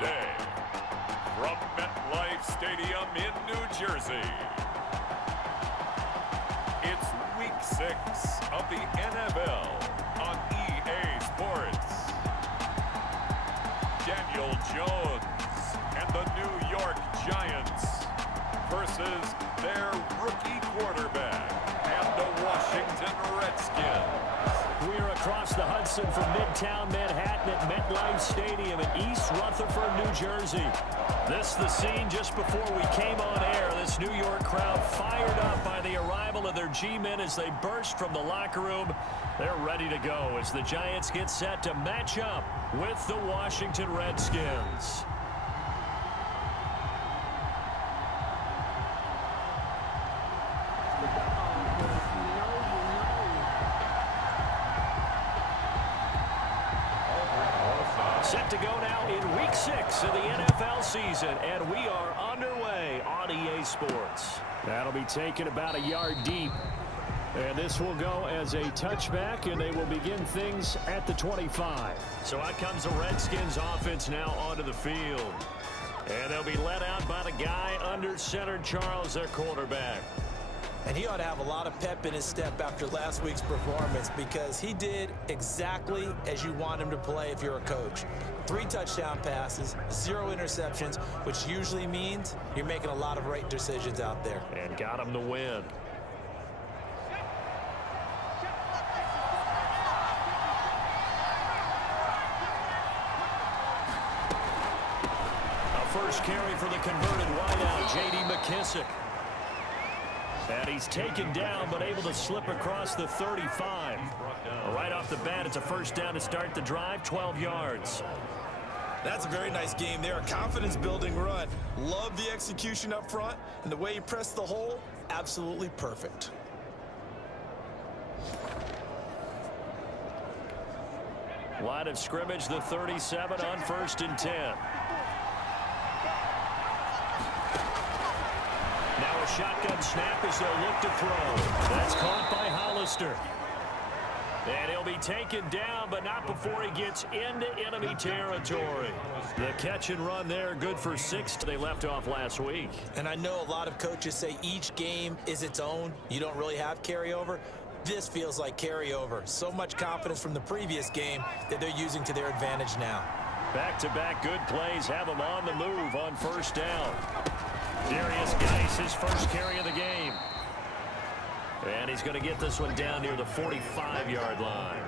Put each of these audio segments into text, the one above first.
today from MetLife Stadium in New Jersey. It's Week 6 of the NFL on EA Sports. Daniel Jones and the New York Giants versus their rookie quarterback and the Washington Redskins. We're across the Hudson from Midtown Manhattan at MetLife Stadium in East Rutherford, New Jersey. This the scene just before we came on air. This New York crowd fired up by the arrival of their G-men as they burst from the locker room. They're ready to go as the Giants get set to match up with the Washington Redskins. Set to go now in Week 6 of the NFL season, and we are underway on EA Sports. That'll be taken about a yard deep. And this will go as a touchback, and they will begin things at the 25. So out comes the Redskins offense now onto the field. And they'll be led out by the guy under center, Charles, their quarterback. And he ought to have a lot of pep in his step after last week's performance because he did exactly as you want him to play if you're a coach. 3 touchdown passes, 0 interceptions, which usually means you're making a lot of right decisions out there. And got him the win. A first carry for the converted wideout, J.D. McKissick. And he's taken down, but able to slip across the 35. Right off the bat, it's a first down to start the drive, 12 yards. That's a very nice game there, a confidence-building run. Love the execution up front, and the way he pressed the hole, absolutely perfect. Line of scrimmage, the 37 on 1st and 10. Now a shotgun snap as they'll look to throw. That's caught by Hollister. And he'll be taken down, but not before he gets into enemy territory. The catch and run there, good for 6. They left off last week. And I know a lot of coaches say each game is its own. You don't really have carryover. This feels like carryover. So much confidence from the previous game that they're using to their advantage now. Back-to-back good plays have them on the move on 1st down. Darius Geis, his first carry of the game. And he's going to get this one down near the 45-yard line.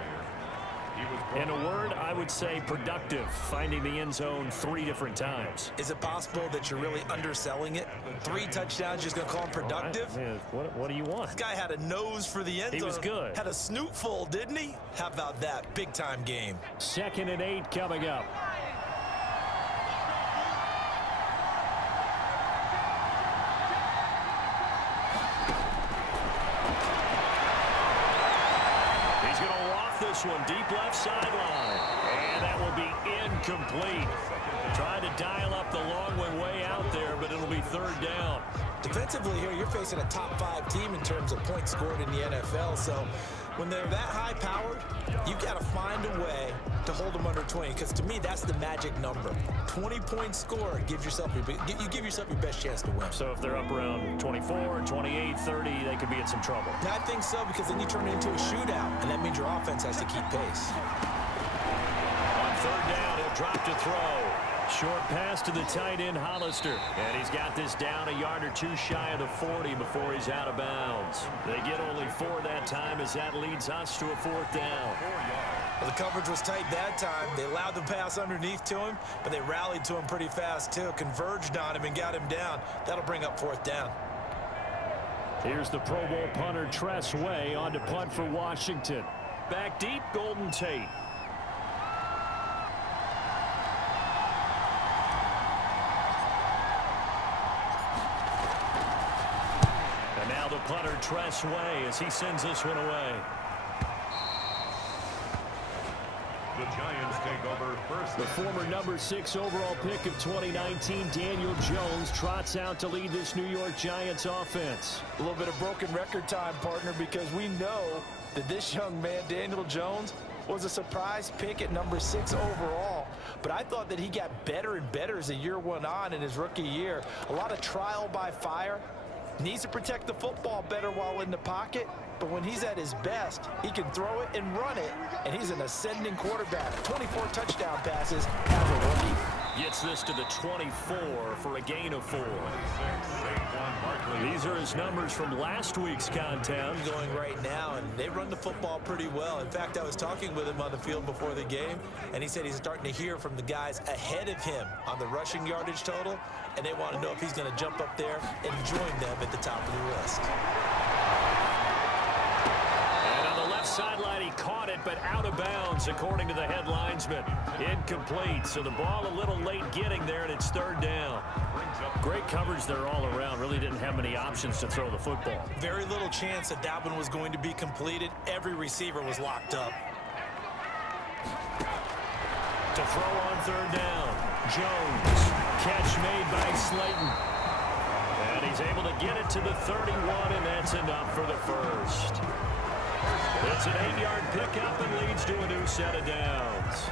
In a word, I would say productive, finding the end zone 3 different times. Is it possible that you're really underselling it? 3 touchdowns, just going to call him productive? What do you want? This guy had a nose for the end zone. He was good. Had a snoot full, didn't he? How about that? Big-time game. 2nd and 8 coming up. This one deep left sideline, and that will be incomplete. Trying to dial up the long way out there, but it'll be 3rd down. Defensively here, you're facing a top 5 team in terms of points scored in the NFL, so when they're that high-powered, you've got to find a way to hold them under 20, because to me, that's the magic number. 20 points scored, you give yourself your best chance to win. So if they're up around 24, 28, 30, they could be in some trouble. I think so, because then you turn it into a shootout, and that means your offense has to keep pace. On 3rd down, he'll drop to throw. Short pass to the tight end, Hollister. And he's got this down a yard or 2 shy of the 40 before he's out of bounds. They get only 4 that time as that leads us to a 4th down. Well, the coverage was tight that time. They allowed the pass underneath to him, but they rallied to him pretty fast, too. Converged on him and got him down. That'll bring up 4th down. Here's the Pro Bowl punter, Tress Way, on to punt for Washington. Back deep, Golden Tate. And now the punter, Tress Way, as he sends this one away. The Giants take over first. The former number 6 overall pick of 2019, Daniel Jones, trots out to lead this New York Giants offense. A little bit of broken record time, partner, because we know that this young man, Daniel Jones, was a surprise pick at number 6 overall. but I thought that he got better and better as the year went on in his rookie year. A lot of trial by fire. Needs to protect the football better while in the pocket, but when he's at his best, he can throw it and run it, and he's an ascending quarterback. 24 touchdown passes as a rookie. Gets this to the 24 for a gain of 4. These are his numbers from last week's countdown. Going right now, and they run the football pretty well. In fact, I was talking with him on the field before the game, and he said he's starting to hear from the guys ahead of him on the rushing yardage total, and they want to know if he's going to jump up there and join them at the top of the list. And on the left sideline, he caught it, but out of bounds, according to the head linesman. Incomplete, so the ball a little late getting there, and it's 3rd down. Great coverage there all around. Really didn't have many options to throw the football. Very little chance that that one was going to be completed. Every receiver was locked up. To throw on 3rd down, Jones. Catch made by Slayton. And he's able to get it to the 31, and that's enough for the first. It's an 8-yard pickup and leads to a new set of downs.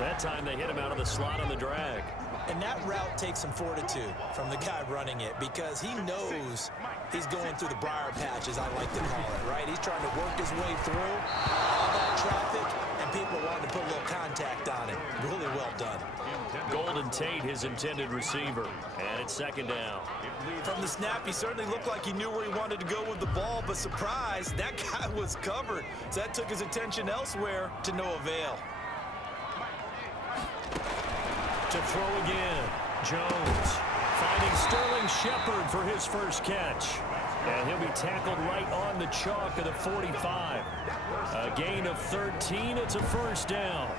That time they hit him out of the slot on the drag. And that route takes some fortitude from the guy running it because he knows he's going through the briar patch, as I like to call it, right? He's trying to work his way through all that traffic, and people wanting to put a little contact on it. Really well done. Golden Tate, his intended receiver, and it's 2nd down. From the snap, he certainly looked like he knew where he wanted to go with the ball, but surprise, that guy was covered. So that took his attention elsewhere to no avail. To throw again, Jones finding Sterling Shepard for his first catch. And he'll be tackled right on the chalk of the 45. A gain of 13, it's a 1st down.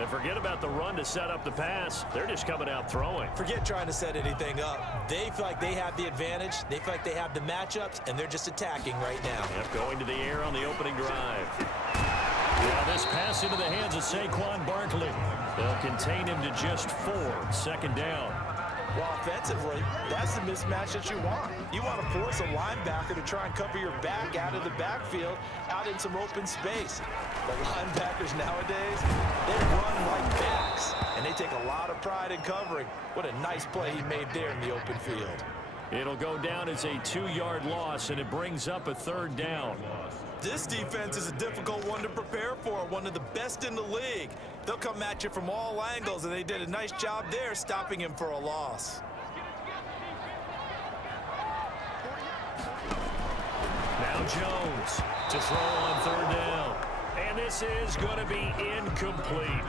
And forget about the run to set up the pass. They're just coming out throwing. Forget trying to set anything up. They feel like they have the advantage. They feel like they have the matchups, and they're just attacking right now. Yep, going to the air on the opening drive. Now this pass into the hands of Saquon Barkley. They'll contain him to just 4. 2nd down. Well, offensively, that's the mismatch that you want. You want to force a linebacker to try and cover your back out of the backfield, out in some open space. The linebackers nowadays, they run like backs, and they take a lot of pride in covering. What a nice play he made there in the open field. It'll go down as a 2-yard loss, and it brings up a 3rd down. This defense is a difficult one to prepare for, one of the best in the league. They'll come at you from all angles, and they did a nice job there stopping him for a loss. Now Jones to throw on 3rd down. And this is going to be incomplete.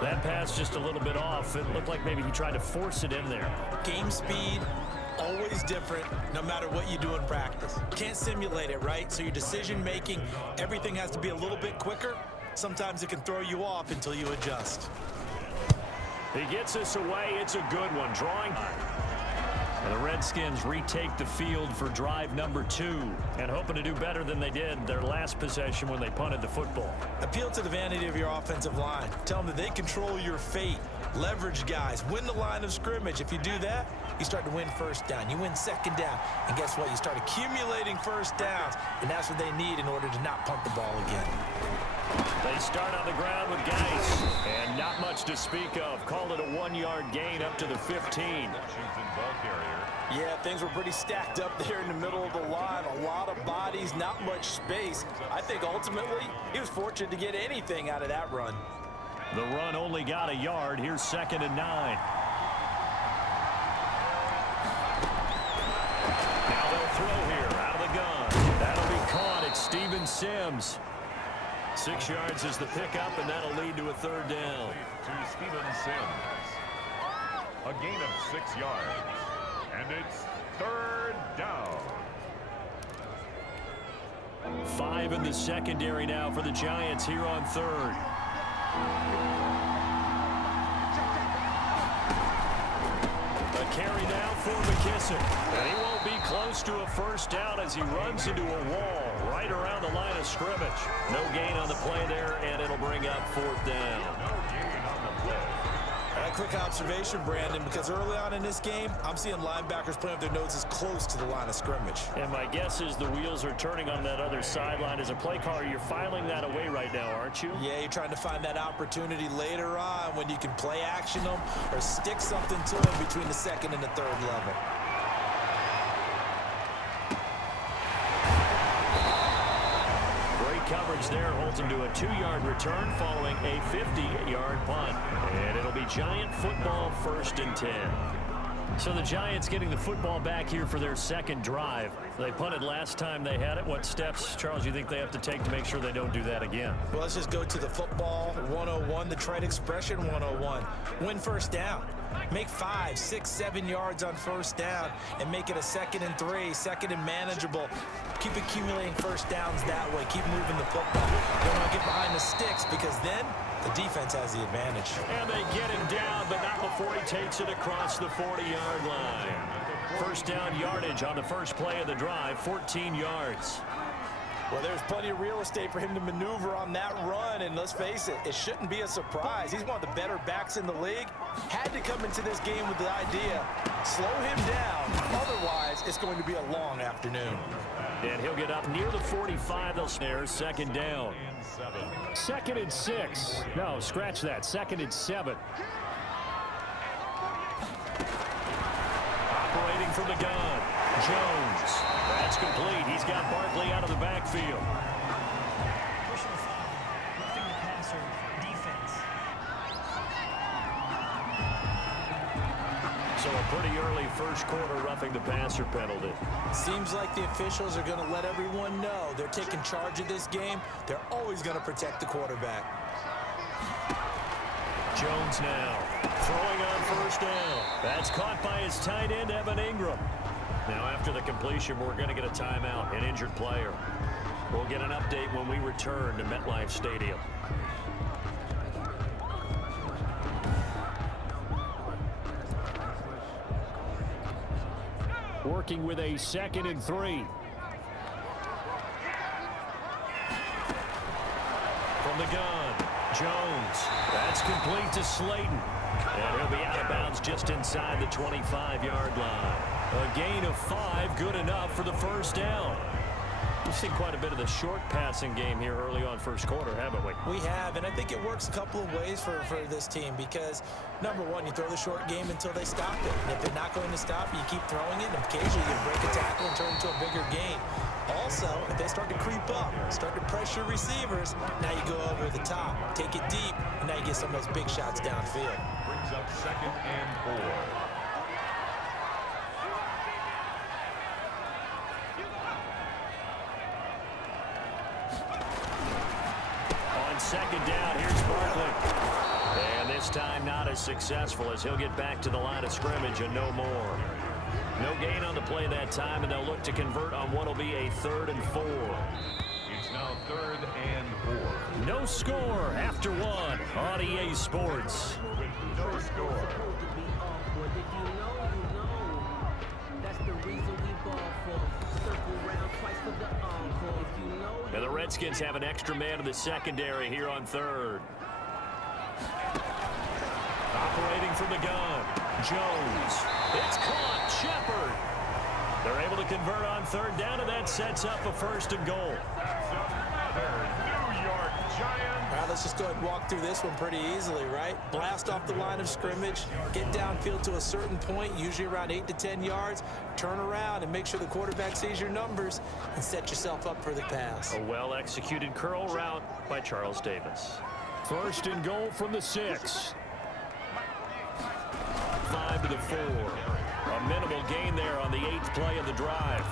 That pass just a little bit off. It looked like maybe he tried to force it in there. Game speed, always different, no matter what you do in practice. Can't simulate it, right? So your decision-making, everything has to be a little bit quicker. Sometimes it can throw you off until you adjust. He gets this away. It's a good one. Drawing. And the Redskins retake the field for drive number 2 and hoping to do better than they did their last possession when they punted the football. Appeal to the vanity of your offensive line. Tell them that they control your fate. Leverage guys. Win the line of scrimmage. If you do that, you start to win 1st down. You win 2nd down. And guess what? You start accumulating 1st downs. And that's what they need in order to not punt the ball again. They start on the ground with Geis. And not much to speak of. Call it a 1-yard gain up to the 15. Yeah, things were pretty stacked up there in the middle of the line. A lot of bodies, not much space. I think ultimately he was fortunate to get anything out of that run. The run only got a yard. Here's 2nd and 9. Now they'll throw here out of the gun. That'll be caught. It's Steven Sims. 6 yards is the pickup, and that'll lead to a 3rd down. To Steven Sims. A gain of 6 yards. And it's 3rd down. 5 in the secondary now for the Giants here on 3rd. A carry now for McKissick. And he won't be close to a 1st down as he runs into a wall right around the line of scrimmage. No gain on the play there, and it'll bring up 4th down. No gain on the play. I a quick observation, Brandon, because early on in this game, I'm seeing linebackers playing with their noses close to the line of scrimmage. And my guess is the wheels are turning on that other sideline. As a play caller, you're filing that away right now, aren't you? Yeah, you're trying to find that opportunity later on when you can play action them or stick something to them between the second and the third level. Coverage there holds him to a 2-yard return following a 50-yard punt. And it'll be Giant football, 1st and 10. So the Giants getting the football back here for their second drive. They punted last time they had it. What steps, Charles, you think they have to take to make sure they don't do that again? Well, let's just go to the football 101, the trade expression 101. Win first down. Make 5, 6, 7 yards on first down and make it a 2nd and 3, 2nd and manageable. Keep accumulating first downs that way. Keep moving the football. Don't want to get behind the sticks because then the defense has the advantage. And they get him down, but not before he takes it across the 40-yard line. First down yardage on the first play of the drive, 14 yards. Well, there's plenty of real estate for him to maneuver on that run, and let's face it, it shouldn't be a surprise. He's one of the better backs in the league. Had to come into this game with the idea, slow him down, otherwise it's going to be a long afternoon. And he'll get up near the 45. They'll snare 2nd down. 2nd and 6. No, scratch that. 2nd and 7. Operating from the gun, Jones. That's complete. He's got Barkley out of the backfield. Personal foul, roughing the passer, defense. So a pretty early first quarter roughing the passer penalty. Seems like the officials are going to let everyone know they're taking charge of this game. They're always going to protect the quarterback. Jones now throwing on first down. That's caught by his tight end, Evan Ingram. Now after the completion, we're going to get a timeout, an injured player. We'll get an update when we return to MetLife Stadium. Working with a 2nd and 3. From the gun, Jones. That's complete to Slayton. And he'll be out of bounds just inside the 25-yard line. A gain of 5, good enough for the first down. We've seen quite a bit of the short passing game here early on first quarter, haven't we? We have, and I think it works a couple of ways for this team because, number one, you throw the short game until they stop it. And if they're not going to stop, you keep throwing it, and occasionally you break a tackle and turn it into a bigger gain. Also, if they start to creep up, start to pressure receivers, now you go over the top, take it deep, and now you get some of those big shots downfield. Brings up 2nd and 4. Second down, here's Barkley. And this time not as successful as he'll get back to the line of scrimmage and no more. No gain on the play that time, and they'll look to convert on what will be a 3rd and 4. It's now 3rd and 4. No score after 1 on EA Sports. No score. And the Redskins have an extra man in the secondary here on 3rd. Operating from the gun, Jones. It's caught, Shepard. They're able to convert on 3rd down, and that sets up a 1st and goal. New York Giants. All right, let's just go ahead and walk through this one pretty easily, right? Blast off the line of scrimmage, get downfield to a certain point, usually around 8 to 10 yards, turn around and make sure the quarterback sees your numbers and set yourself up for the pass. A well-executed curl route by Charles Davis. 1st and goal from the 6. 5 to the 4. A minimal gain there on the 8th play of the drive.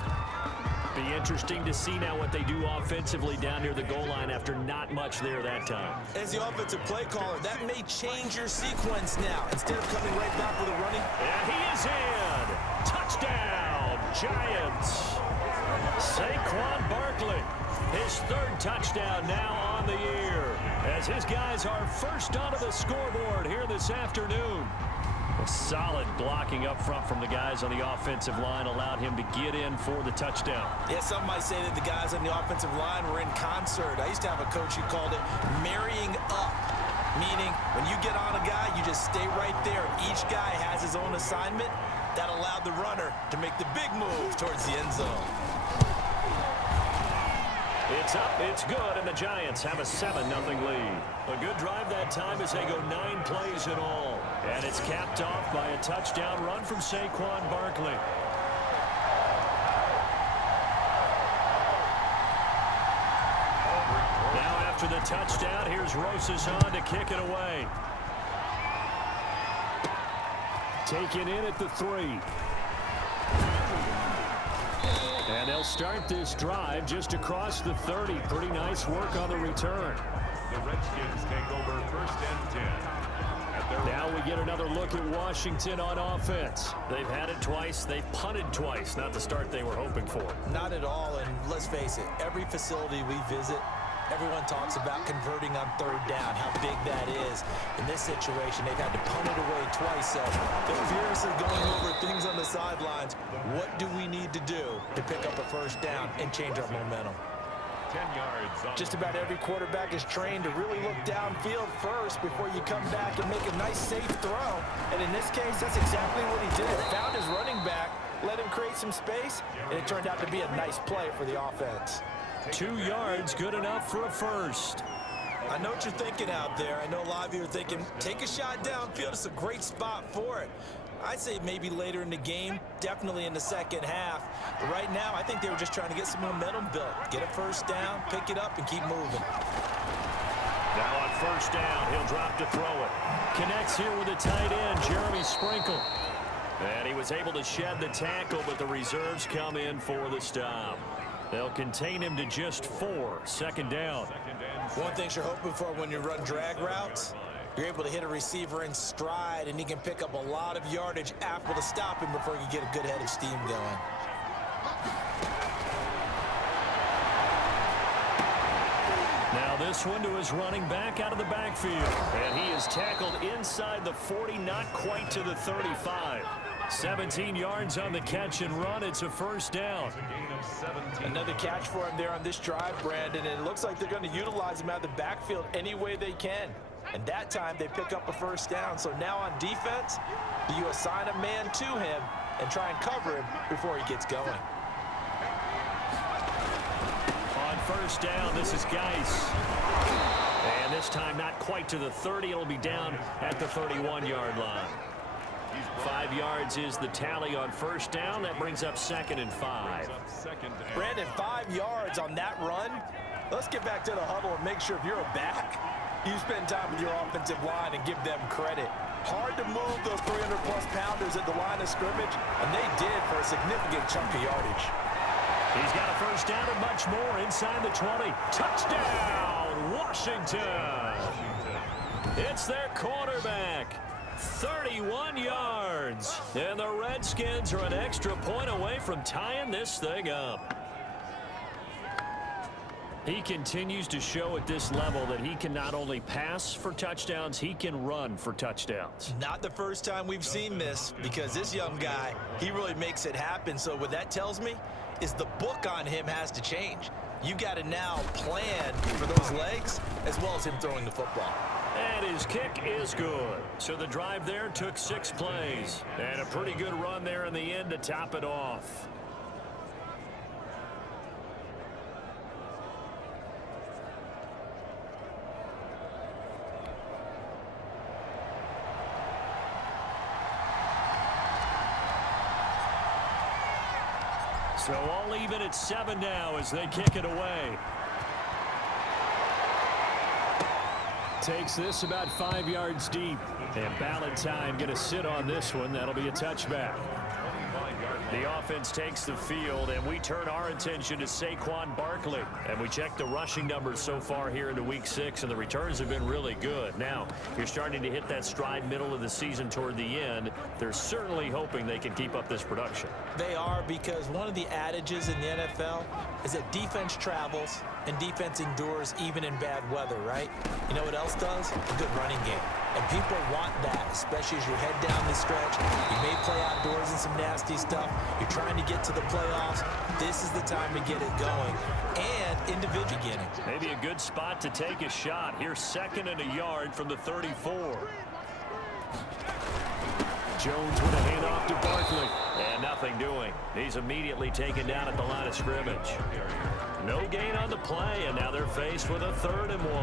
Be interesting to see now what they do offensively down near the goal line after not much there that time. As the offensive play caller, that may change your sequence now. Instead of coming right back with a running. And he is in. Touchdown, Giants. Saquon Barkley, his 3rd touchdown now on the year, as his guys are first onto the scoreboard here this afternoon. A solid blocking up front from the guys on the offensive line allowed him to get in for the touchdown. Yeah, some might say that the guys on the offensive line were in concert. I used to have a coach who called it marrying up meaning when you get on a guy, you just stay right there. Each guy has his own assignment. That allowed the runner to make the big move towards the end zone. It's up, it's good, and the Giants have a 7-0 lead. A good drive that time as they go 9 plays in all. And it's capped off by a touchdown run from Saquon Barkley. Now after the touchdown, here's Rosas to kick it away. Taken in at the 3. And they'll start this drive just across the 30. Pretty nice work on the return. The Redskins take over 1st and 10. Now we get another look at Washington on offense. They've had it twice. They've punted twice. Not the start they were hoping for. Not at all, and let's face it, every facility we visit, everyone talks about converting on 3rd down, how big that is. In this situation, they've had to punt it away twice, so they're furiously going over things on the sidelines. What do we need to do to pick up a 1st down and change our momentum? 10 yards. Just about every quarterback is trained to really look downfield first before you come back and make a nice, safe throw. And in this case, that's exactly what he did. Found his running back, let him create some space, and it turned out to be a nice play for the offense. 2 yards, good enough for a 1st. I know what you're thinking out there. I know a lot of you are thinking, take a shot downfield. It's a great spot for it. I'd say maybe later in the game, definitely in the second half. But right now, I think they were just trying to get some momentum built. Get a 1st down, pick it up, and keep moving. Now on 1st down, he'll drop to throw it. Connects here with a tight end, Jeremy Sprinkle. And he was able to shed the tackle, but the reserves come in for the stop. They'll contain him to just 4. 2nd down. One thing you're hoping for when you run drag routes, you're able to hit a receiver in stride, and he can pick up a lot of yardage after to stop him before you get a good head of steam going. Now this one to his running back out of the backfield. And he is tackled inside the 40, not quite to the 35. 17 yards on the catch and run. It's a 1st down. Another catch for him there on this drive, Brandon, and it looks like they're going to utilize him out of the backfield any way they can. And that time they pick up a 1st down. So now on defense, do you assign a man to him and try and cover him before he gets going? On 1st down, this is Geis. And this time not quite to the 30. It'll be down at the 31-yard line. 5 yards is the tally on 1st down. That brings up 2nd and 5. Brandon, 5 yards on that run. Let's get back to the huddle and make sure if you're a back, you spend time with your offensive line and give them credit. Hard to move those 300-plus pounders at the line of scrimmage, and they did for a significant chunk of yardage. He's got a 1st down and much more inside the 20. Touchdown, Washington. It's their quarterback. 31 yards. And the Redskins are an extra point away from tying this thing up. He continues to show at this level that he can not only pass for touchdowns, he can run for touchdowns. Not the first time we've seen this, because this young guy, he really makes it happen. So what that tells me is the book on him has to change. You got to now plan for those legs as well as him throwing the football. And his kick is good. So the drive there took 6 plays. And a pretty good run there in the end to top it off. So all even at 7 now as they kick it away. Takes this about 5 yards deep. And Ballantyne going to sit on this one. That'll be a touchback. The offense takes the field, and we turn our attention to Saquon Barkley. And we check the rushing numbers so far here into Week 6, and the returns have been really good. Now, you're starting to hit that stride middle of the season toward the end. They're certainly hoping they can keep up this production. They are, because one of the adages in the NFL is that defense travels and defense endures even in bad weather, right? You know what else does? A good running game. And people want that, especially as you head down the stretch. You may play outdoors in some nasty stuff. You're trying to get to the playoffs. This is the time to get it going. And individual beginning. Maybe a good spot to take a shot. Here's 2nd and a yard from the 34. Jones with a handoff to Barkley. And nothing doing. He's immediately taken down at the line of scrimmage. No gain on the play, and now they're faced with a 3rd and 1.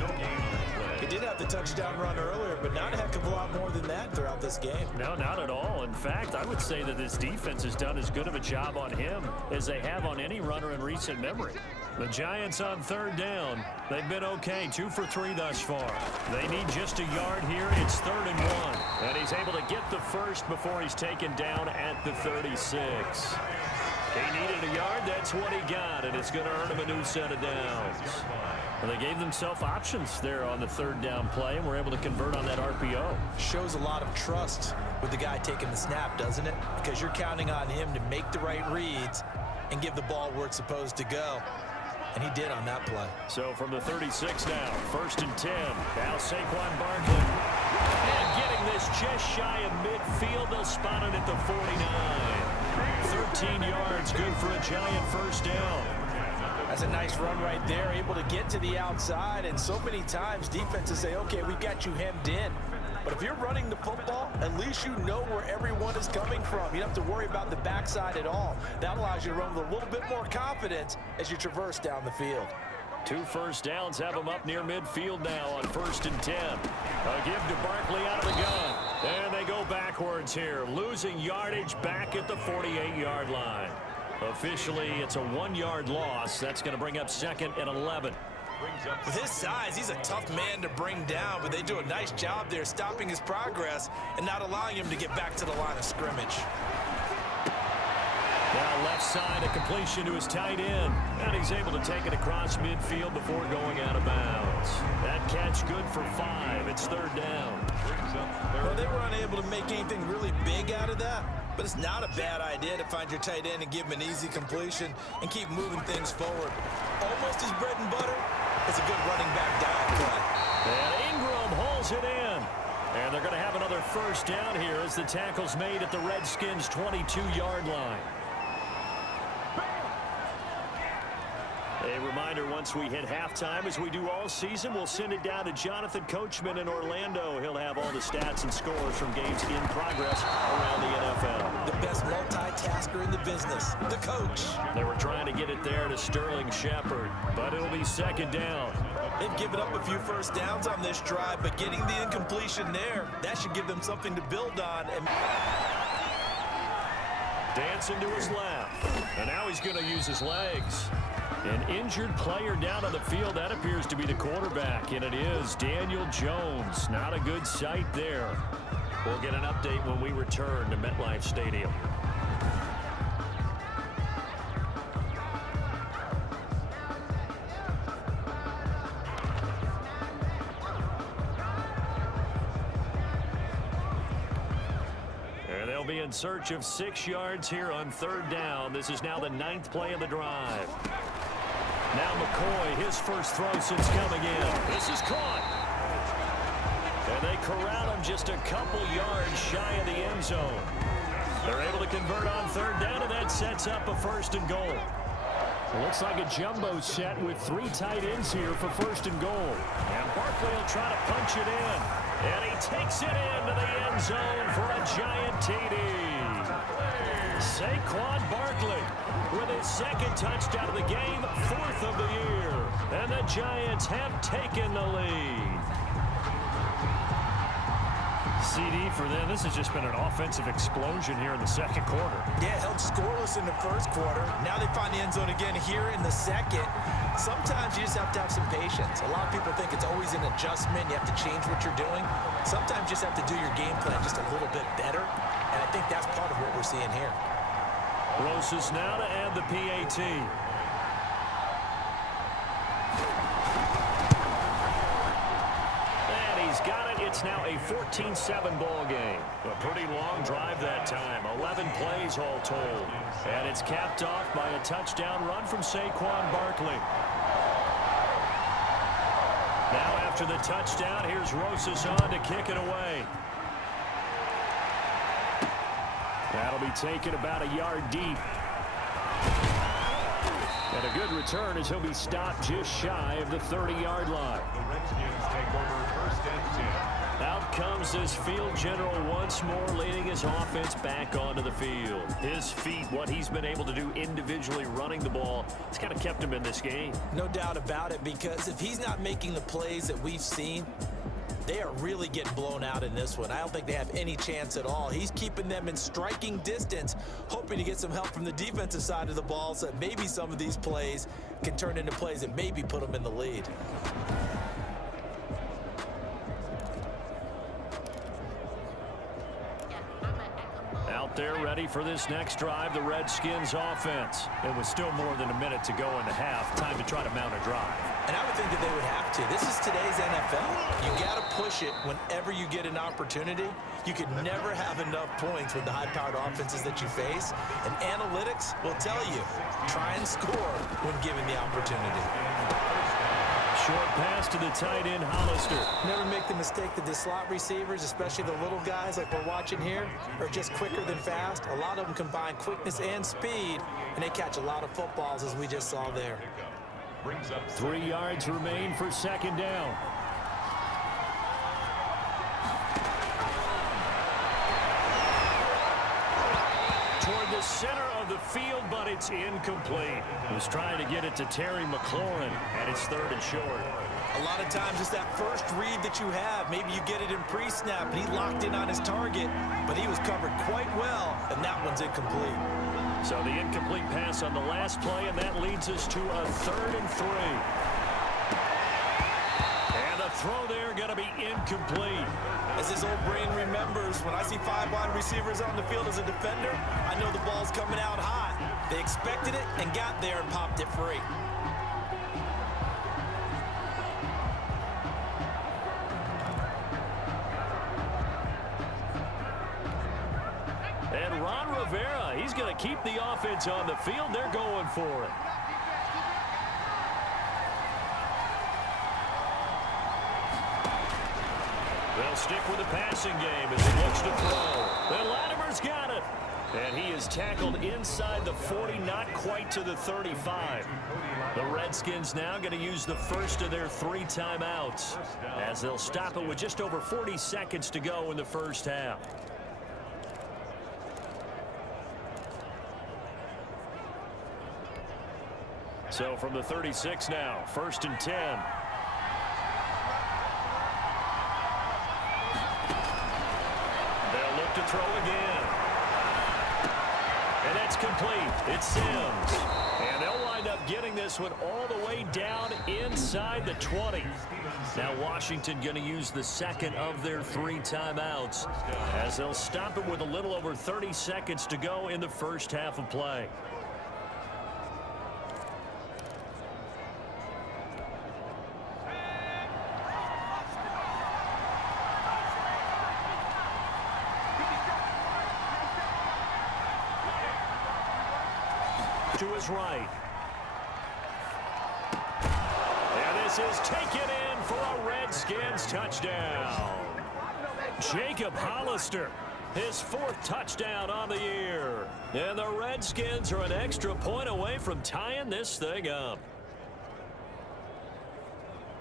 No gain on the play. He did have the touchdown run earlier, but not a heck of a lot more than that throughout this game. No, not at all. In fact, I would say that this defense has done as good of a job on him as they have on any runner in recent memory. The Giants on 3rd down. They've been okay, 2 for 3 thus far. They need just a yard here. It's 3rd and 1. And he's able to get the first before he's taken down at the 36. He needed a yard. That's what he got, and it's going to earn him a new set of downs. Well, they gave themselves options there on the 3rd down play, and were able to convert on that RPO. Shows a lot of trust with the guy taking the snap, doesn't it? Because you're counting on him to make the right reads and give the ball where it's supposed to go. And he did on that play. So from the 36 now, 1st and 10. Now Saquon Barkley. And getting this just shy of midfield. They'll spot it at the 49. 13 yards, good for a Giant 1st down. That's a nice run right there, able to get to the outside. And so many times defenses say, okay, we've got you hemmed in. But if you're running the football, at least you know where everyone is coming from. You don't have to worry about the backside at all. That allows you to run with a little bit more confidence as you traverse down the field. 2 first downs have him up near midfield now on 1st and 10. A give to Barkley out of the gun. And they go backwards here, losing yardage back at the 48-yard line. Officially, it's a 1-yard loss. That's going to bring up 2nd and 11. With his size, he's a tough man to bring down, but they do a nice job there stopping his progress and not allowing him to get back to the line of scrimmage. Now left side, a completion to his tight end. And he's able to take it across midfield before going out of bounds. That catch good for 5. It's 3rd down. Well, they were unable to make anything really big out of that, but it's not a bad idea to find your tight end and give him an easy completion and keep moving things forward. Almost his bread and butter. It's a good running back dive play. And Ingram holds it in. And they're going to have another 1st down here as the tackle's made at the Redskins' 22-yard line. A reminder, once we hit halftime, as we do all season, we'll send it down to Jonathan Coachman in Orlando. He'll have all the stats and scores from games in progress around the NFL. The best multitasker in the business, the coach. They were trying to get it there to Sterling Shepard, but it'll be 2nd down. They've given up a few 1st downs on this drive, but getting the incompletion there, that should give them something to build on. And dancing to his left, and now he's going to use his legs. An injured player down on the field. That appears to be the quarterback, and it is Daniel Jones. Not a good sight there. We'll get an update when we return to MetLife Stadium. And they'll be in search of 6 yards here on 3rd down. This is now the 9th play of the drive. Now McCoy, his first throw since coming in. This is caught. And they corral him just a couple yards shy of the end zone. They're able to convert on 3rd down, and that sets up a 1st and goal. Looks like a jumbo set with 3 tight ends here for 1st and goal. And Barkley will try to punch it in. And he takes it into the end zone for a Giant TD. Saquon Barkley with his 2nd touchdown of the game, 4th of the year. And the Giants have taken the lead. CD for them. This has just been an offensive explosion here in the 2nd quarter. Yeah, held scoreless in the 1st quarter. Now they find the end zone again here in the 2nd. Sometimes you just have to have some patience. A lot of people think it's always an adjustment. You have to change what you're doing. Sometimes you just have to do your game plan just a little bit better. And I think that's part of what we're seeing here. Rosas now to add the PAT. And he's got it. It's now a 14-7 ball game. A pretty long drive that time. 11 plays all told. And it's capped off by a touchdown run from Saquon Barkley. Now After the touchdown, here's Rosas on to kick it away. That'll be taken about a yard deep. And a good return as he'll be stopped just shy of the 30-yard line. The Redskins take over first and 10. Out comes this field general once more, leading his offense back onto the field. His feet, what he's been able to do individually running the ball, it's kind of kept him in this game. No doubt about it, because if he's not making the plays that we've seen, they are really getting blown out in this one. I don't think they have any chance at all. He's keeping them in striking distance, hoping to get some help from the defensive side of the ball so that maybe some of these plays can turn into plays that maybe put them in the lead. Out there ready for this next drive, the Redskins offense. It was still more than a minute to go in the half. Time to try to mount a drive. And I would think that they would have to. This is today's NFL. You got to push it whenever you get an opportunity. You could never have enough points with the high-powered offenses that you face. And analytics will tell you, try and score when given the opportunity. Short pass to the tight end, Hollister. Never make the mistake that the slot receivers, especially the little guys like we're watching here, are just quicker than fast. A lot of them combine quickness and speed, and they catch a lot of footballs, as we just saw there. 3 yards remain for second down. Toward the center of the field, but it's incomplete. He was trying to get it to Terry McLaurin, and it's third and short. A lot of times it's that first read that you have. Maybe you get it in pre-snap, and he locked in on his target, but he was covered quite well, and that one's incomplete. So the incomplete pass on the last play, and that leads us to a 3rd and 3. And the throw there going to be incomplete. As his old brain remembers, when I see 5 wide receivers on the field as a defender, I know the ball's coming out hot. They expected it and got there and popped it free. And Ron Rivera, he's going to keep the offense on the field. They're going for it. They'll stick with the passing game as he looks to throw. And Latimer's got it. And he is tackled inside the 40, not quite to the 35. The Redskins now going to use the first of their 3 timeouts as they'll stop it with just over 40 seconds to go in the first half. So from the 36 now, 1st and 10. They'll look to throw again. And that's complete. It's Sims. And they'll wind up getting this one all the way down inside the 20. Now Washington going to use the second of their 3 timeouts as they'll stop it with a little over 30 seconds to go in the first half of play. To his right. And this is taken in for a Redskins touchdown. Jacob Hollister, his 4th touchdown on the year. And the Redskins are an extra point away from tying this thing up.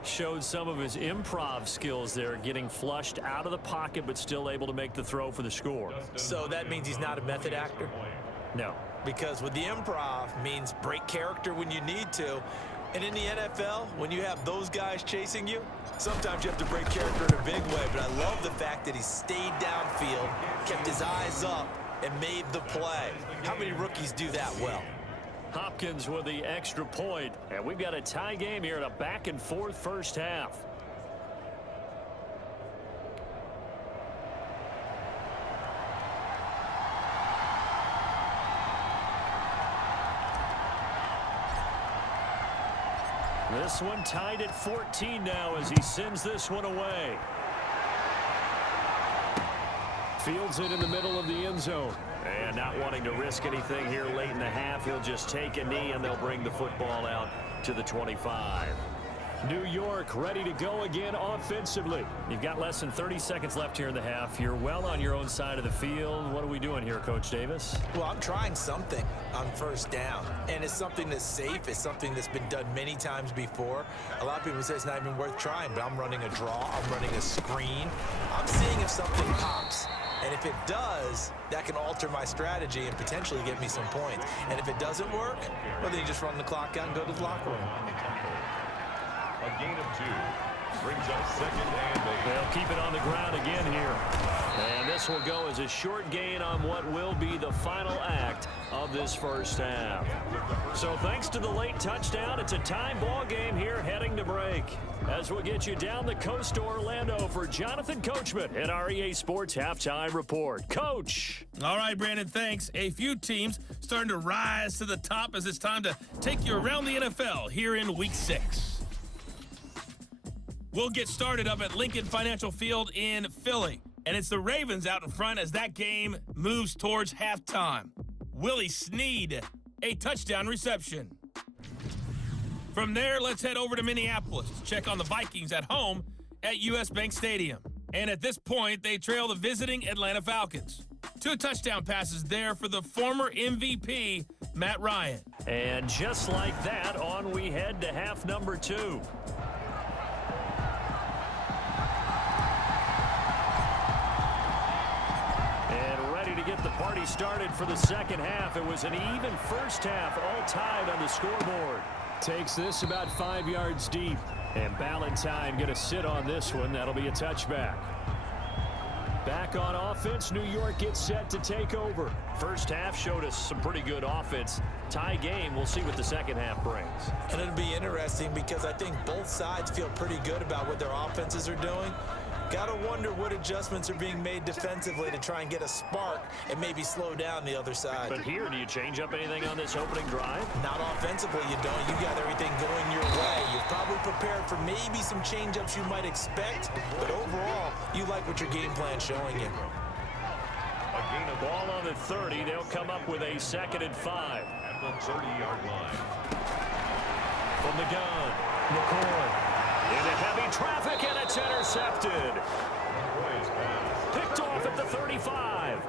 Showed some of his improv skills there, getting flushed out of the pocket but still able to make the throw for the score. So that means he's not a method actor? No. Because with the improv means break character when you need to. And in the NFL, when you have those guys chasing you, sometimes you have to break character in a big way. But I love the fact that he stayed downfield, kept his eyes up, and made the play. How many rookies do that well? Hopkins with the extra point. And we've got a tie game here in a back-and-forth first half. This one tied at 14 now as he sends this one away. Fields it in the middle of the end zone. And not wanting to risk anything here late in the half, he'll just take a knee and they'll bring the football out to the 25. New York ready to go again offensively. You've got less than 30 seconds left here in the half. You're well on your own side of the field. What are we doing here, Coach Davis? Well, I'm trying something on first down, and it's something that's safe. It's something that's been done many times before. A lot of people say it's not even worth trying, but I'm running a draw. I'm running a screen. I'm seeing if something pops. And if it does, that can alter my strategy and potentially get me some points. And if it doesn't work, well, then you just run the clock out and go to the locker room. A gain of 2 brings up second and 8. They'll keep it on the ground again here. And this will go as a short gain on what will be the final act of this first half. So thanks to the late touchdown, it's a tie ball game here heading to break. As we'll get you down the coast to Orlando for Jonathan Coachman at our EA Sports Halftime Report. Coach. All right, Brandon, thanks. A few teams starting to rise to the top as it's time to take you around the NFL here in Week 6. We'll get started up at Lincoln Financial Field in Philly. And it's the Ravens out in front as that game moves towards halftime. Willie Snead, a touchdown reception. From there, let's head over to Minneapolis to check on the Vikings at home at US Bank Stadium. And at this point, they trail the visiting Atlanta Falcons. 2 touchdown passes there for the former MVP, Matt Ryan. And just like that, on we head to half number 2. To get the party started for the second half. It was an even first half, all tied on the scoreboard. Takes this about 5 yards deep. And Ballantyne going to sit on this one. That'll be a touchback. Back on offense, New York gets set to take over. First half showed us some pretty good offense. Tie game, we'll see what the second half brings. And it'll be interesting because I think both sides feel pretty good about what their offenses are doing. Gotta wonder what adjustments are being made defensively to try and get a spark and maybe slow down the other side. But here, do you change up anything on this opening drive? Not offensively, you don't. You got everything going your way. You're probably prepared for maybe some change-ups you might expect, but overall, you like what your game plan's showing you. A gain of Ball on the 30. They'll come up with a 2nd and 5. at the 30-yard line. From the gun, McCoy. Into heavy traffic, and it's intercepted. Picked off at the 35.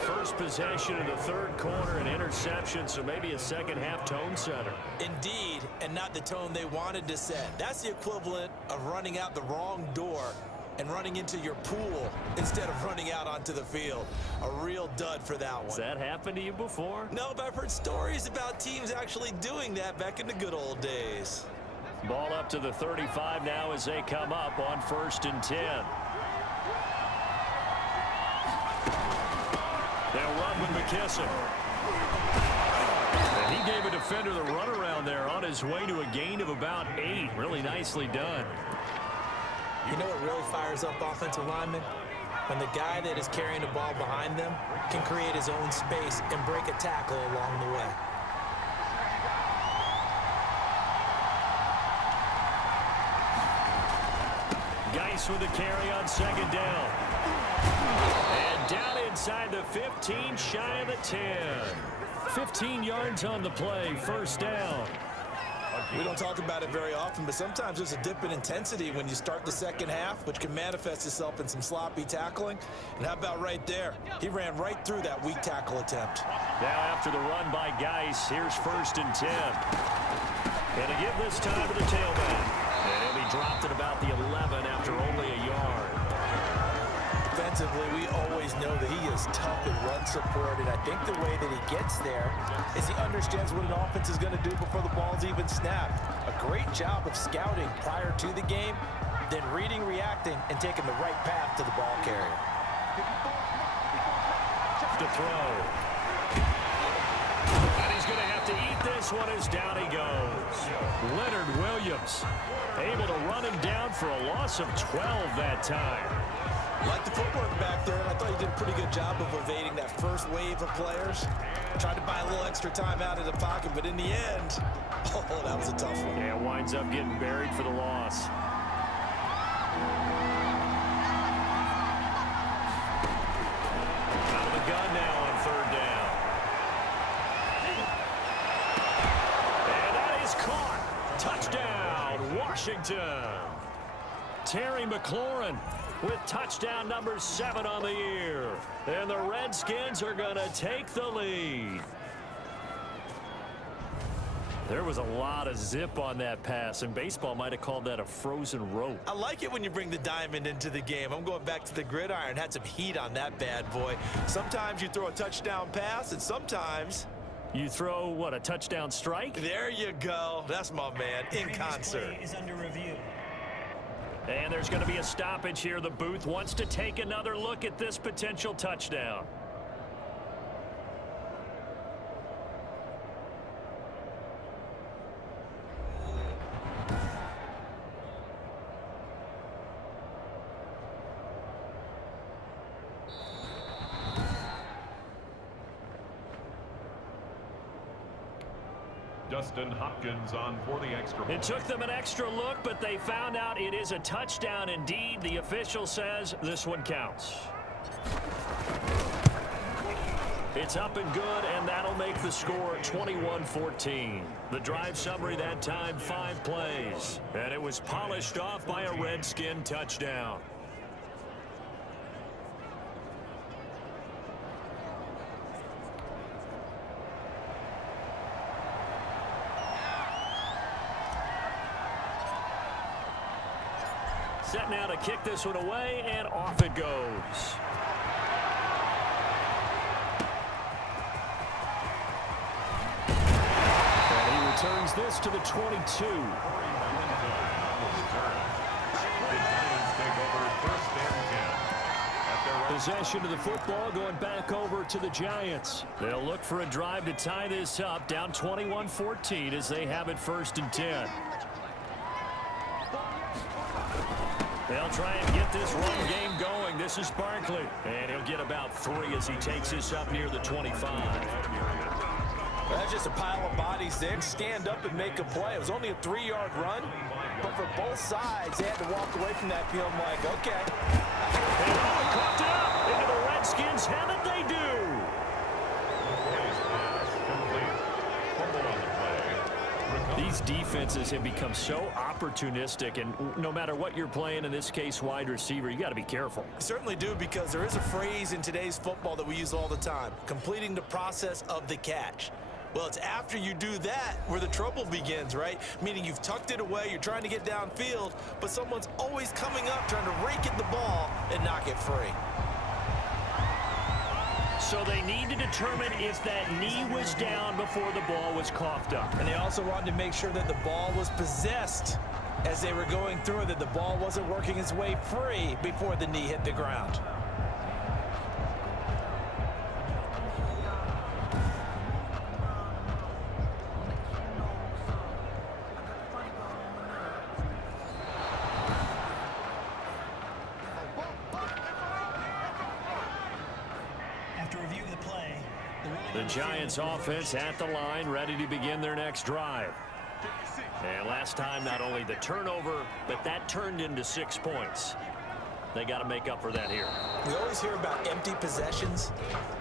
First possession of the third quarter, an interception, so maybe a second half tone setter. Indeed, and not the tone they wanted to set. That's the equivalent of running out the wrong door and running into your pool instead of running out onto the field. A real dud for that one. Has that happened to you before? No, but I've heard stories about teams actually doing that back in the good old days. Ball up to the 35 now as they come up on 1st and 10. They'll run with McKissick. And he gave a defender the runaround there on his way to a gain of about 8. Really nicely done. You know what really fires up offensive linemen? When the guy that is carrying the ball behind them can create his own space and break a tackle along the way. Geis with the carry on 2nd down. And down inside the 15, shy of the 10. 15 yards on the play, 1st down. We don't talk about it very often, but sometimes there's a dip in intensity when you start the second half, which can manifest itself in some sloppy tackling. And how about right there? He ran right through that weak tackle attempt. Now after the run by Geis, here's 1st and 10. And to give this time to the tailback. And he'll be dropped at about the 11 after only a yard. Defensively, we always know that he is tough in run support, and I think the way that he gets there is he understands what an offense is going to do before the ball's even snapped. A great job of scouting prior to the game, then reading, reacting, and taking the right path to the ball carrier. To throw. And he's going to have to eat this one as down he goes. Leonard Williams able to run him down for a loss of 12 that time. Like the footwork back there, and I thought he did a pretty good job of evading that first wave of players. Tried to buy a little extra time out of the pocket, but in the end, oh, that was a tough one. Yeah, winds up getting buried for the loss. Out of the gun now on 3rd down. And that is caught. Touchdown, Washington. Washington. Terry McLaurin with touchdown number 7 on the year. And the Redskins are going to take the lead. There was a lot of zip on that pass, and baseball might have called that a frozen rope. I like it when you bring the diamond into the game. I'm going back to the gridiron. Had some heat on that bad boy. Sometimes you throw a touchdown pass, and sometimes you throw, what, a touchdown strike? There you go. That's my man, in concert. Play is under review. And there's going to be a stoppage here. The booth wants to take another look at this potential touchdown. Dustin Hopkins on for the extra point. It took them an extra look, but they found out it is a touchdown indeed. The official says this one counts. It's up and good, and that'll make the score 21-14. The drive summary that time, 5 plays. And it was polished off by a Redskin touchdown. Set now to kick this one away, and off it goes. And he returns this to the 22. Possession of the football going back over to the Giants. They'll look for a drive to tie this up, down 21-14 as they have it 1st and 10. They'll try and get this run game going. This is Barkley. And he'll get about 3 as he takes this up near the 25. That's just a pile of bodies there. Stand up and make a play. It was only a 3-yard run, but for both sides, they had to walk away from that field like, okay. And cooked it up into the Redskins. Have it they do. These defenses have become so opportunistic, and no matter what you're playing, in this case wide receiver, you got to be careful. You certainly do, because there is a phrase in today's football that we use all the time, completing the process of the catch. Well, it's after you do that where the trouble begins, right? Meaning you've tucked it away, you're trying to get downfield, but someone's always coming up trying to rake at the ball and knock it free. So they need to determine if that knee was down before the ball was coughed up. And they also wanted to make sure that the ball was possessed as they were going through it, that the ball wasn't working its way free before the knee hit the ground. The Giants offense at the line, ready to begin their next drive. And last time, not only the turnover, but that turned into 6 points. They got to make up for that here. We always hear about empty possessions,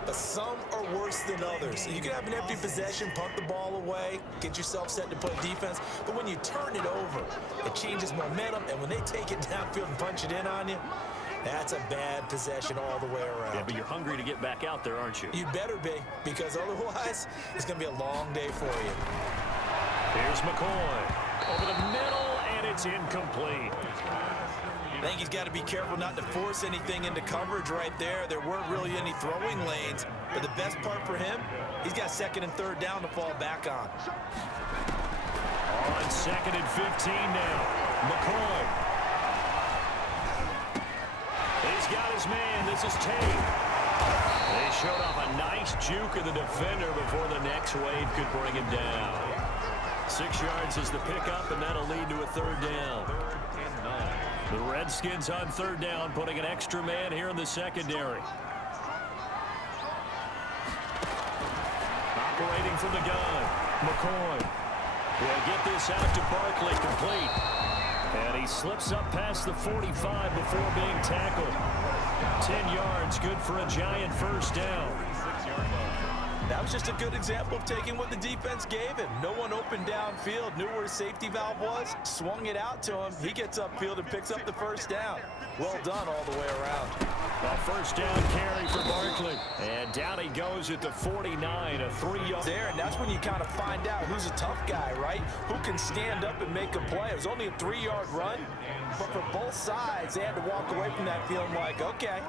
but some are worse than others. So you can have an empty possession, punt the ball away, get yourself set to play defense, but when you turn it over, it changes momentum, and when they take it downfield and punch it in on you, that's a bad possession all the way around. Yeah, but you're hungry to get back out there, aren't you? You better be, because otherwise, it's going to be a long day for you. Here's McCoy. Over the middle, and it's incomplete. I think he's got to be careful not to force anything into coverage right there. There weren't really any throwing lanes, but the best part for him, he's got 2nd and 3rd down to fall back on. On 2nd and 15 now. McCoy. He's got his man. This is Tate. They showed off a nice juke of the defender before the next wave could bring him down. 6 yards is the pickup, and that'll lead to a 3rd down. The Redskins on 3rd down, putting an extra man here in the secondary. Operating from the gun, McCoy will get this out to Barkley, complete. And he slips up past the 45 before being tackled. 10 yards, good for a Giant 1st down. That was just a good example of taking what the defense gave him. No one open downfield, knew where his safety valve was, swung it out to him. He gets upfield and picks up the first down. Well done all the way around. A first down carry for Barkley. And down he goes at the 49, a 3-yard. There, and that's when you kind of find out who's a tough guy, right? Who can stand up and make a play. It was only a 3-yard run, but for both sides, they had to walk away from that feeling like, okay,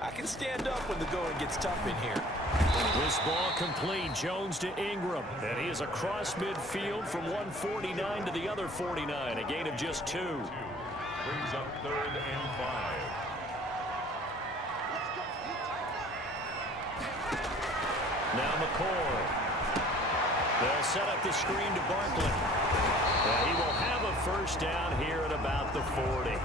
I can stand up when the going gets tough in here. This ball complete. Jones to Ingram. And he is across midfield from 149 to the other 49. A gain of just 2. Brings up 3rd and 5. Now McCoy. They'll set up the screen to Barkley. And he will have a first down here at about the 40.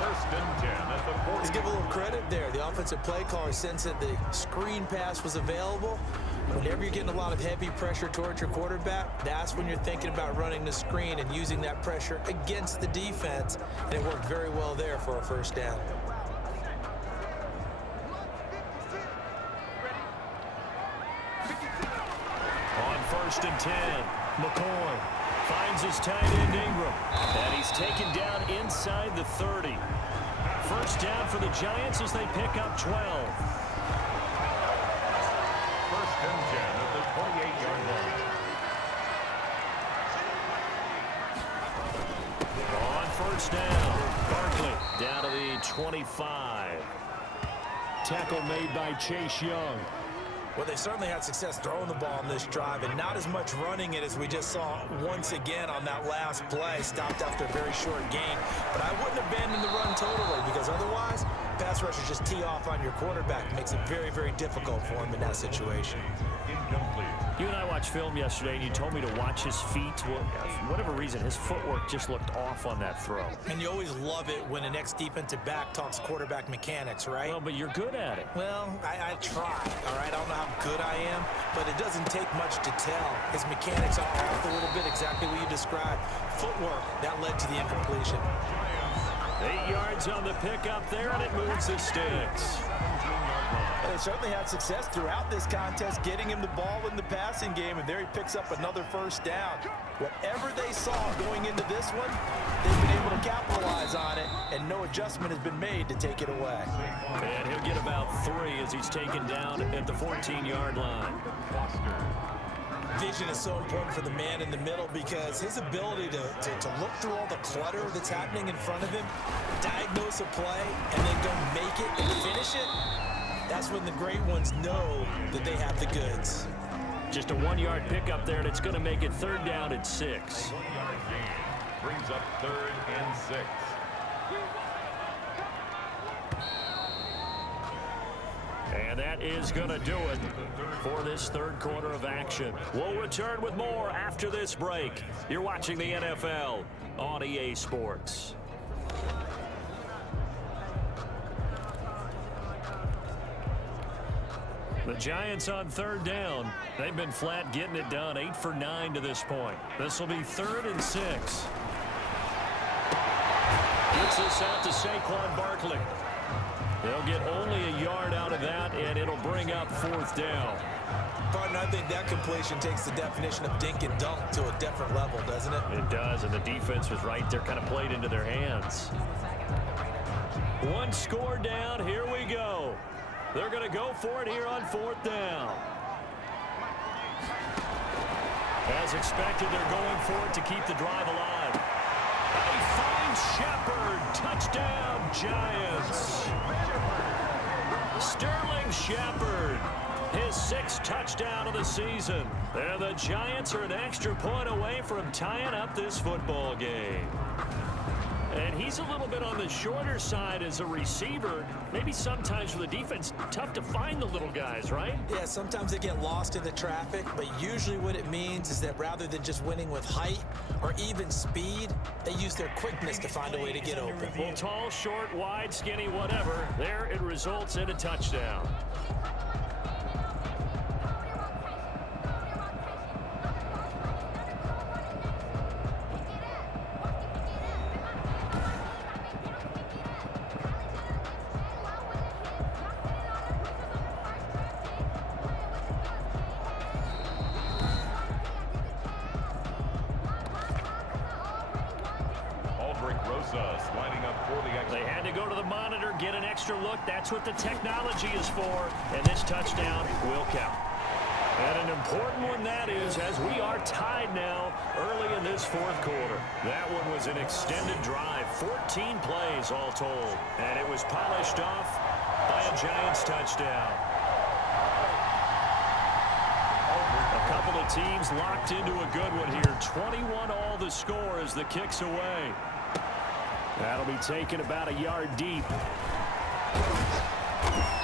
First and 10 at the 40. Let's give a little credit there. The offensive play caller sensed that the screen pass was available. Whenever you're getting a lot of heavy pressure towards your quarterback, that's when you're thinking about running the screen and using that pressure against the defense. And it worked very well there for a first down. On 1st and 10, McCoy finds his tight end Ingram. And he's taken down inside the 30. First down for the Giants as they pick up 12. First and 10 at the 28-yard line. On first down, Barkley down to the 25. Tackle made by Chase Young. Well, they certainly had success throwing the ball on this drive and not as much running it as we just saw once again on that last play. Stopped after a very short gain. But I wouldn't abandon the run totally because otherwise, pass rushers just tee off on your quarterback. It makes it very, very difficult for him in that situation. Incomplete. You and I watched film yesterday, and you told me to watch his feet. Well, for whatever reason, his footwork just looked off on that throw. And you always love it when an ex-defensive back talks quarterback mechanics, right? Well, but you're good at it. Well, I try, all right? I don't know how good I am, but it doesn't take much to tell. His mechanics are off a little bit, exactly what you described. Footwork, that led to the incompletion. 8 yards on the pickup there, and it moves the sticks. They certainly had success throughout this contest, getting him the ball in the passing game, and there he picks up another first down. Whatever they saw going into this one, they've been able to capitalize on it, and no adjustment has been made to take it away. And he'll get about 3 as he's taken down at the 14-yard line. Vision is so important for the man in the middle because his ability to look through all the clutter that's happening in front of him, diagnose a play, and then go make it and finish it, that's when the great ones know that they have the goods. Just a 1-yard pickup there, and it's going to make it 3rd down at 6. 1-yard gain brings up 3rd and 6. And that is going to do it for this 3rd quarter of action. We'll return with more after this break. You're watching the NFL on EA Sports. The Giants on 3rd down. They've been flat getting it done. 8 for 9 to this point. This will be 3rd and 6. Gets this out to Saquon Barkley. They'll get only a yard out of that, and it'll bring up 4th down. Partner, I think that completion takes the definition of dink and dunk to a different level, doesn't it? It does, and the defense was right there, kind of played into their hands. 1 score down. Here we go. They're going to go for it here on 4th down. As expected, they're going for it to keep the drive alive. They find Shepard. Touchdown, Giants. Sterling Shepard, his 6th touchdown of the season. And the Giants are an extra point away from tying up this football game. And he's a little bit on the shorter side as a receiver. Maybe sometimes for the defense, tough to find the little guys, right? Yeah, sometimes they get lost in the traffic, but usually what it means is that rather than just winning with height or even speed, they use their quickness to find a way to get open. Well, tall, short, wide, skinny, whatever, there it results in a touchdown. for the extra. They had to go to the monitor, get an extra look. That's what the technology is for. And this touchdown will count. And an important one that is, as we are tied now early in this fourth quarter. That one was an extended drive, 14 plays all told. And it was polished off by a Giants touchdown. A couple of teams locked into a good one here. 21 all the score as the kick's away. That'll be taken about a yard deep.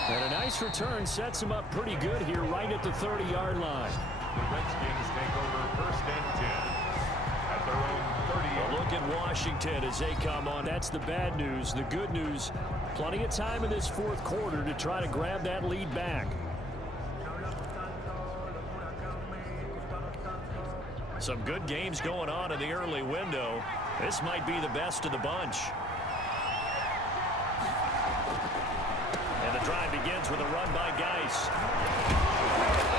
And a nice return sets them up pretty good here right at the 30-yard line. The Redskins take over first and 10 at their own 30. A look at Washington as they come on. That's the bad news. The good news, plenty of time in this fourth quarter to try to grab that lead back. Some good games going on in the early window. This might be the best of the bunch. And the drive begins with a run by Geis.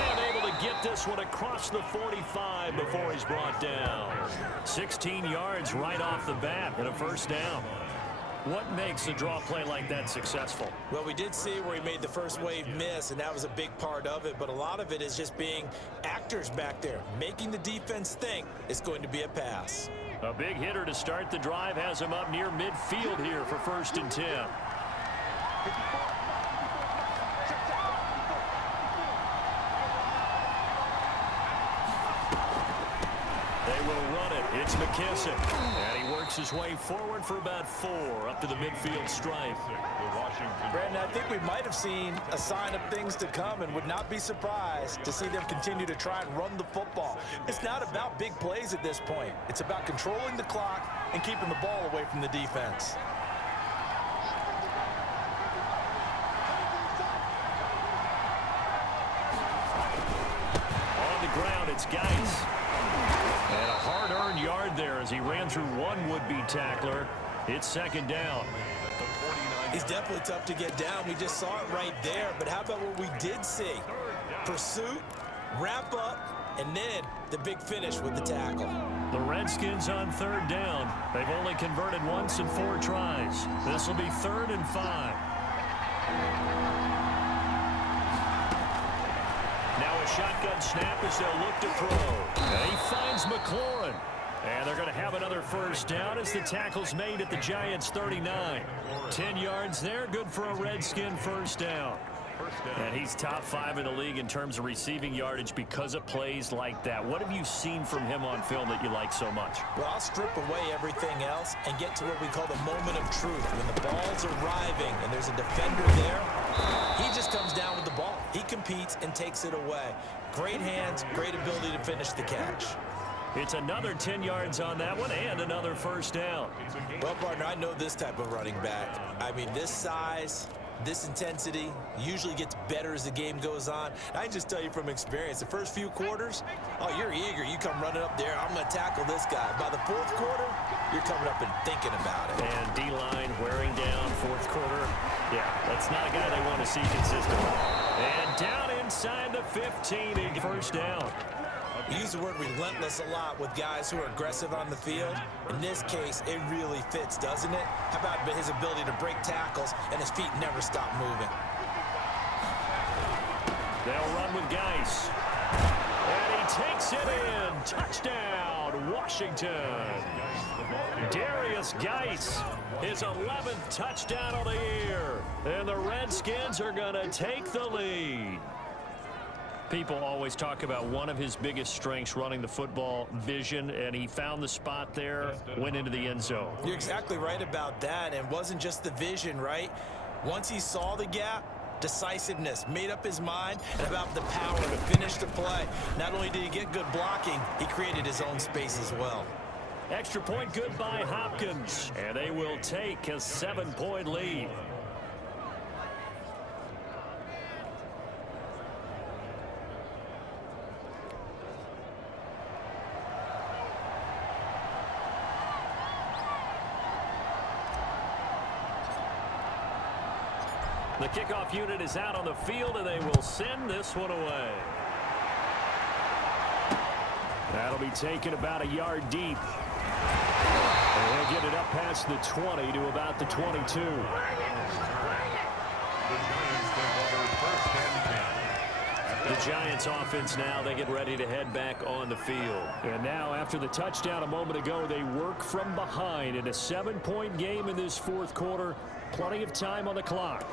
And able to get this one across the 45 before he's brought down. 16 yards right off the bat and a first down. What makes a draw play like that successful? Well, we did see where he made the first wave miss, and that was a big part of it. But a lot of it is just being actors back there, making the defense think it's going to be a pass. A big hitter to start the drive has him up near midfield here for first and 10. They will run it. It's McKissick. And he works his way forward for about 4 up to the midfield stripe. Brandon, I think we might have seen a sign of things to come and would not be surprised to see them continue to try and run the football. It's not about big plays at this point. It's about controlling the clock and keeping the ball away from the defense. On the ground, it's Geis. And a hard-earned yard there as he ran through one would-be tackler. It's second down. He's definitely tough to get down. We just saw it right there. But how about what we did see? Pursuit, wrap up, and then the big finish with the tackle. The Redskins on third down. They've only converted once in 4 tries. This will be 3rd and 5. Now a shotgun snap as they'll look to throw. And he finds McLaurin. And they're going to have another first down as the tackle's made at the Giants' 39. 10 yards there, good for a Redskin first down. And he's top 5 in the league in terms of receiving yardage because of plays like that. What have you seen from him on film that you like so much? Well, I'll strip away everything else and get to what we call the moment of truth. When the ball's arriving and there's a defender there, he just comes down with the ball. He competes and takes it away. Great hands, great ability to finish the catch. It's another 10 yards on that one and another first down. Well, partner, I know this type of running back. I mean, this size, this intensity usually gets better as the game goes on. I can just tell you from experience, the first few quarters, oh, you're eager. You come running up there, I'm going to tackle this guy. By the fourth quarter, you're coming up and thinking about it. And D-line wearing down fourth quarter. Yeah, that's not a guy they want to see consistently. And down inside the 15, a first down. We use the word relentless a lot with guys who are aggressive on the field. In this case, it really fits, doesn't it? How about his ability to break tackles and his feet never stop moving? They'll run with Geis. And he takes it in. Touchdown, Washington. Darius Geis, his 11th touchdown of the year. And the Redskins are going to take the lead. People always talk about one of his biggest strengths, running the football, vision, and he found the spot there, went into the end zone. You're exactly right about that, and it wasn't just the vision, right? Once he saw the gap, decisiveness, made up his mind, and about the power to finish the play. Not only did he get good blocking, he created his own space as well. Extra point good by Hopkins, and they will take a 7-point lead. The kickoff unit is out on the field, and they will send this one away. That'll be taken about a yard deep. And he'll get it up past the 20 to about the 22. The Giants take over first and 10. The Giants offense now, they get ready to head back on the field. And now after the touchdown a moment ago, they work from behind in a 7-point game in this fourth quarter. Plenty of time on the clock.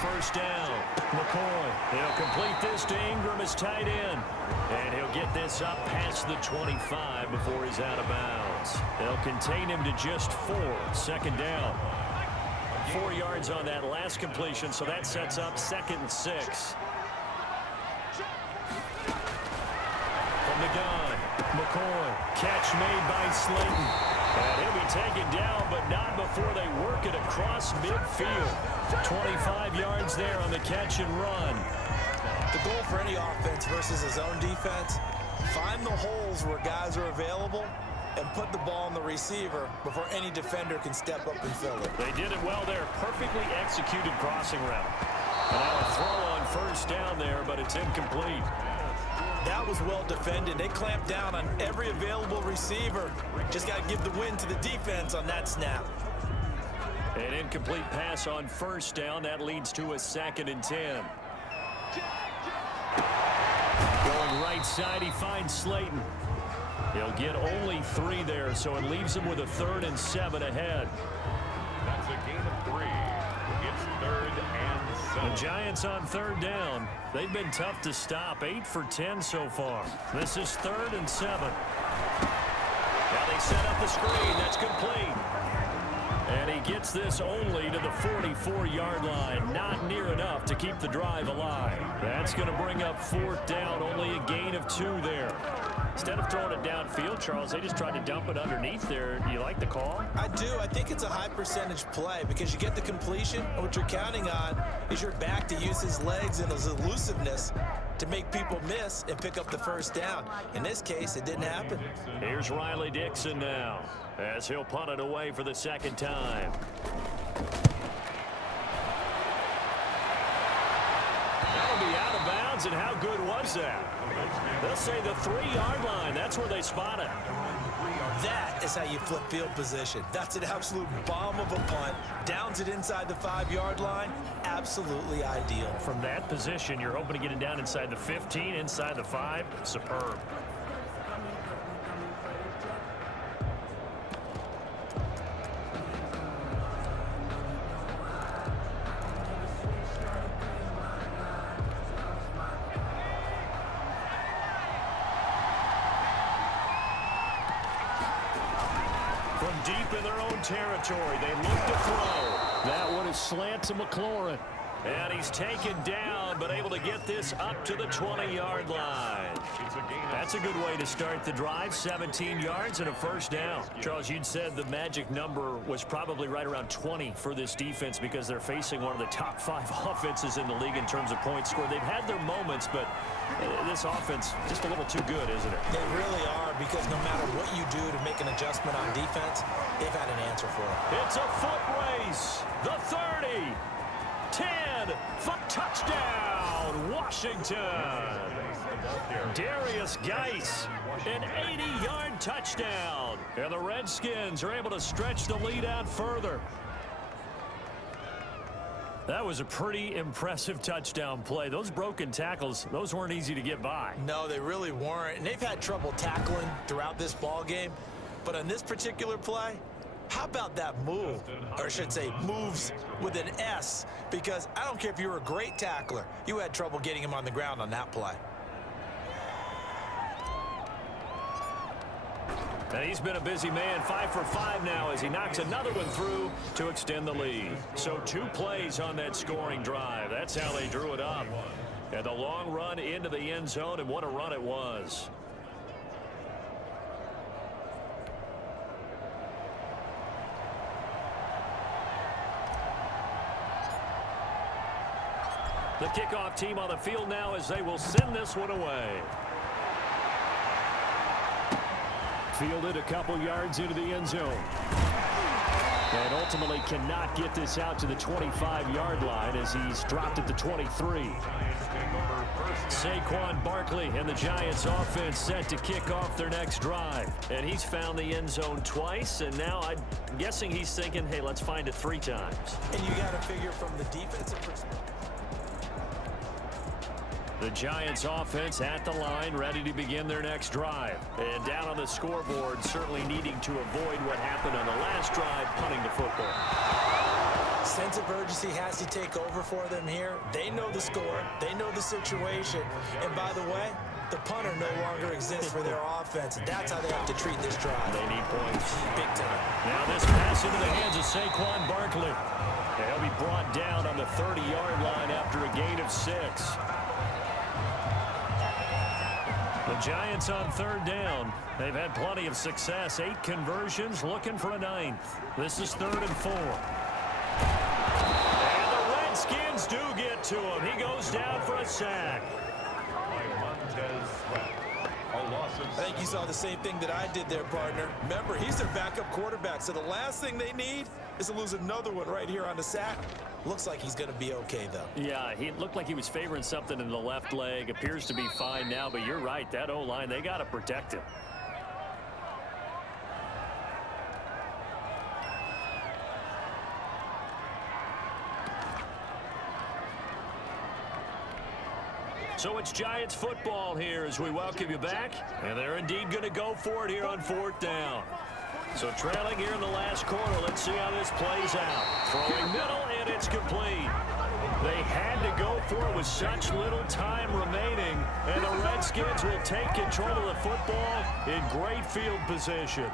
First down, McCoy. He'll complete this to Ingram, his tight end. And he'll get this up past the 25 before he's out of bounds. They'll contain him to just 4. Second down. 4 yards on that last completion, so that sets up 2nd and 6. From the gun, McCoy. Catch made by Slayton. And he'll be taken down, but not before they work it across midfield. 25 yards there on the catch and run. The goal for any offense versus his own defense, find the holes where guys are available and put the ball on the receiver before any defender can step up and fill it. They did it well there. Perfectly executed crossing route. And now a throw on first down there, but it's incomplete. That was well defended. They clamped down on every available receiver. Just got to give the win to the defense on that snap. An incomplete pass on first down. That leads to a 2nd and 10. Going right side, he finds Slayton. He'll get only 3 there, so it leaves him with a 3rd and 7 ahead. That's a gain of 3. It's 3rd and 7. The Giants on 3rd down. They've been tough to stop. 8 for 10 so far. This is 3rd and 7. Now they set up the screen. That's complete. And he gets this only to the 44-yard line. Not near enough to keep the drive alive. That's going to bring up 4th down. Only a gain of 2 there. Instead of throwing it downfield, Charles, they just tried to dump it underneath there. Do you like the call? I do. I think it's a high percentage play because you get the completion, and what you're counting on is your back to use his legs and his elusiveness to make people miss and pick up the first down. In this case, it didn't happen. Here's Riley Dixon now as he'll punt it away for the 2nd time. That'll be out of bounds, and how good was that? They'll say the 3-yard line. That's where they spot it. That is how you flip field position. That's an absolute bomb of a punt. Downs it inside the 5-yard line. Absolutely ideal. From that position, you're hoping to get it down inside the 15, inside the 5. Superb. From deep in their own territory, they look to throw. That one is slant to McLaurin. And he's taken down, but able to get this up to the 20-yard line. That's a good way to start the drive. 17 yards and a first down. Charles, you'd said the magic number was probably right around 20 for this defense because they're facing one of the top 5 offenses in the league in terms of points scored. They've had their moments, but this offense just a little too good, isn't it? They really are, because no matter what you do to make an adjustment on defense, they've had an answer for it. It's a foot race. The 30. 10 for touchdown, Washington. Darius Geis, an 80-yard touchdown. And the Redskins are able to stretch the lead out further. That was a pretty impressive touchdown play. Those broken tackles, those weren't easy to get by. No, they really weren't. And they've had trouble tackling throughout this ball game. But on this particular play, how about that move? Or I should say moves with an S, because I don't care if you were a great tackler. You had trouble getting him on the ground on that play. And he's been a busy man, 5 for 5 now as he knocks another one through to extend the lead. So 2 plays on that scoring drive. That's how they drew it up. And the long run into the end zone, and what a run it was. The kickoff team on the field now as they will send this one away. Fielded a couple yards into the end zone. And ultimately cannot get this out to the 25-yard line as he's dropped at the 23. Saquon Barkley and the Giants offense set to kick off their next drive. And he's found the end zone twice, and now I'm guessing he's thinking, hey, let's find it 3 times. And you got to figure from the defensive perspective. The Giants offense at the line, ready to begin their next drive. And down on the scoreboard, certainly needing to avoid what happened on the last drive, punting the football. Sense of urgency has to take over for them here. They know the score. They know the situation. And by the way, the punter no longer exists for their offense. That's how they have to treat this drive. They need points. Big time. Now this pass into the hands of Saquon Barkley. He'll be brought down on the 30-yard line after a gain of 6. The Giants on 3rd down. They've had plenty of success. 8 conversions, looking for a 9th. This is 3rd and 4. And the Redskins do get to him. He goes down for a sack. I think you saw the same thing that I did there, partner. Remember, he's their backup quarterback, so the last thing they need is to lose another one right here on the sack. Looks like he's going to be okay, though. Yeah, he looked like he was favoring something in the left leg. Appears to be fine now, but you're right. That O-line, they got to protect him. So it's Giants football here as we welcome you back. And they're indeed going to go for it here on 4th down. So trailing here in the last quarter, let's see how this plays out. Throwing middle, and it's complete. They had to go for it with such little time remaining, and the Redskins will take control of the football in great field position.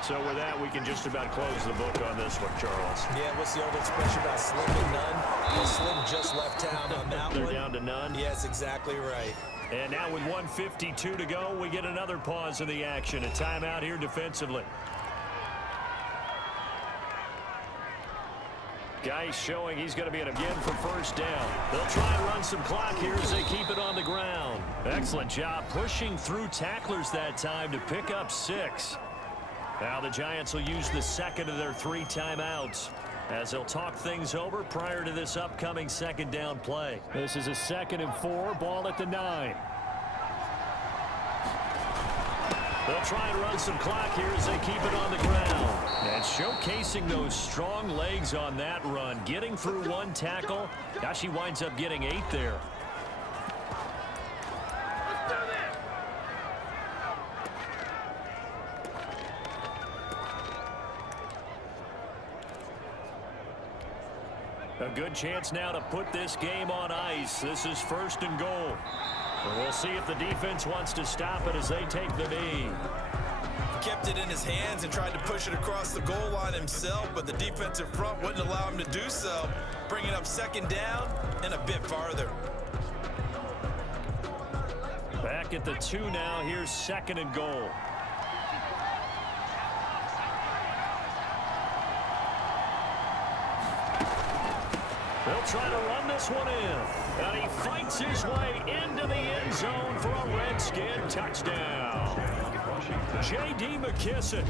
So with that, we can just about close the book on this one, Charles. Yeah, what's the old expression about slim and none? Well, Slim just left town on that one. They're down to none. Yes, exactly right. And now with 1:52 to go, we get another pause in the action. A timeout here defensively. Guy showing he's going to be in again for 1st down. They'll try and run some clock here as they keep it on the ground. Excellent job pushing through tacklers that time to pick up 6. Now the Giants will use the second of their 3 timeouts as they'll talk things over prior to this upcoming 2nd down play. This is a 2nd and 4, ball at the 9. They'll try and run some clock here as they keep it on the ground. And showcasing those strong legs on that run. Getting through 1 tackle. Gosh, he winds up getting 8 there. A good chance now to put this game on ice. This is 1st and goal. And we'll see if the defense wants to stop it as they take the knee. Kept it in his hands and tried to push it across the goal line himself, but the defensive front wouldn't allow him to do so, bringing up 2nd down and a bit farther. Back at the 2 now. Here's 2nd and goal. They'll try to run this one in. And he fights his way into the end zone for a Redskin touchdown. J.D. McKissic.